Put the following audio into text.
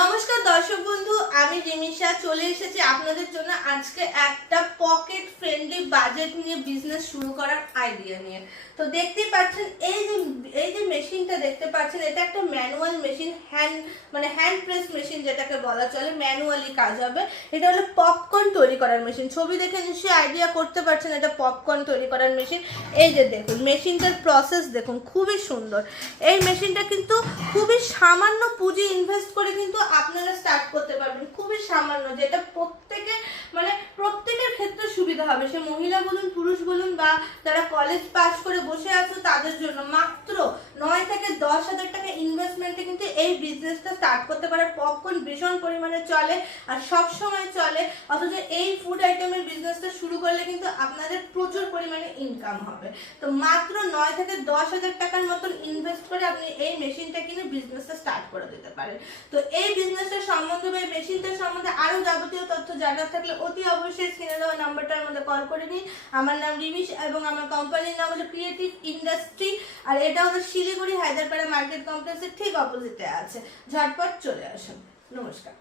নমস্কার দর্শক বন্ধু, আমি রিমিশা চলে এসেছি আপনাদের জন্য আজকে একটা পকেট ফ্রেন্ডলি বাজেট নিয়ে বিজনেস শুরু করার আইডিয়া নিয়ে। তো দেখতেই পাচ্ছেন এই যে মেশিনটা দেখতে পাচ্ছেন, এটা একটা manual machine, hand press machine যেটাকে বলা চলে, ম্যানুয়ালি কাজ হবে। এটা হলো পপকর্ন তৈরি করার মেশিন। ছবি দেখে নিশ্চয়ই আইডিয়া করতে পারছেন এটা পপকর্ন তৈরি করার মেশিন। এই যে দেখুন মেশিনটার প্রসেস দেখুন, খুবই সুন্দর। এই মেশিনটা কিন্তু খুবই সামান্য পুঁজি ইনভেস্ট করে কিন্তু আপনারা স্টার্ট করতে পারবেন, খুবই সামান্য, যেটা প্রত্যেকের ক্ষেত্রে সুবিধা হবে। সে মহিলা বলুন, পুরুষ বলুন, বা যারা কলেজ পাস করে বসে আছে তাদের জন্য মাত্র 9 থেকে 10,000 টাকা ইনভেস্টমেন্টে কিন্তু এই বিজনেসটা স্টার্ট করতে পারে। পপকর্ন ভীষণ পরিমাণে চলে আর সব সময় চলে, অথচ এই ফুড আইটেমের বিজনেসটা শুরু করলে কিন্তু আপনাদের প্রচুর পরিমাণে ইনকাম হবে। তো মাত্র 9 থেকে 10,000 টাকার মতন ইনভেস্ট করে আপনি এই মেশিনটা কিনে বিজনেসটা স্টার্ট করে দিতে পারেন। তো এই বিজনেসটার সম্বন্ধে বা এই মেশিনটার সম্বন্ধে আরো যাবতীয় তথ্য জানার থাকলে অতি অবশ্যই স্ক্রিনে দেওয়া নাম্বারটার মধ্যে কল করে নিন। আমার নাম রিমিশ এবং আমার কোম্পানির নাম হলো ক্রিয়েটিভ ইন্ডাস্ট্রি, আর এটা হলো শিলিগুড়ি হায়দ্রাপাড়া মার্কেট কমপ্লেক্সের ঠিক অপোজিটে আছে। ঝটপট চলে আসুন। নমস্কার।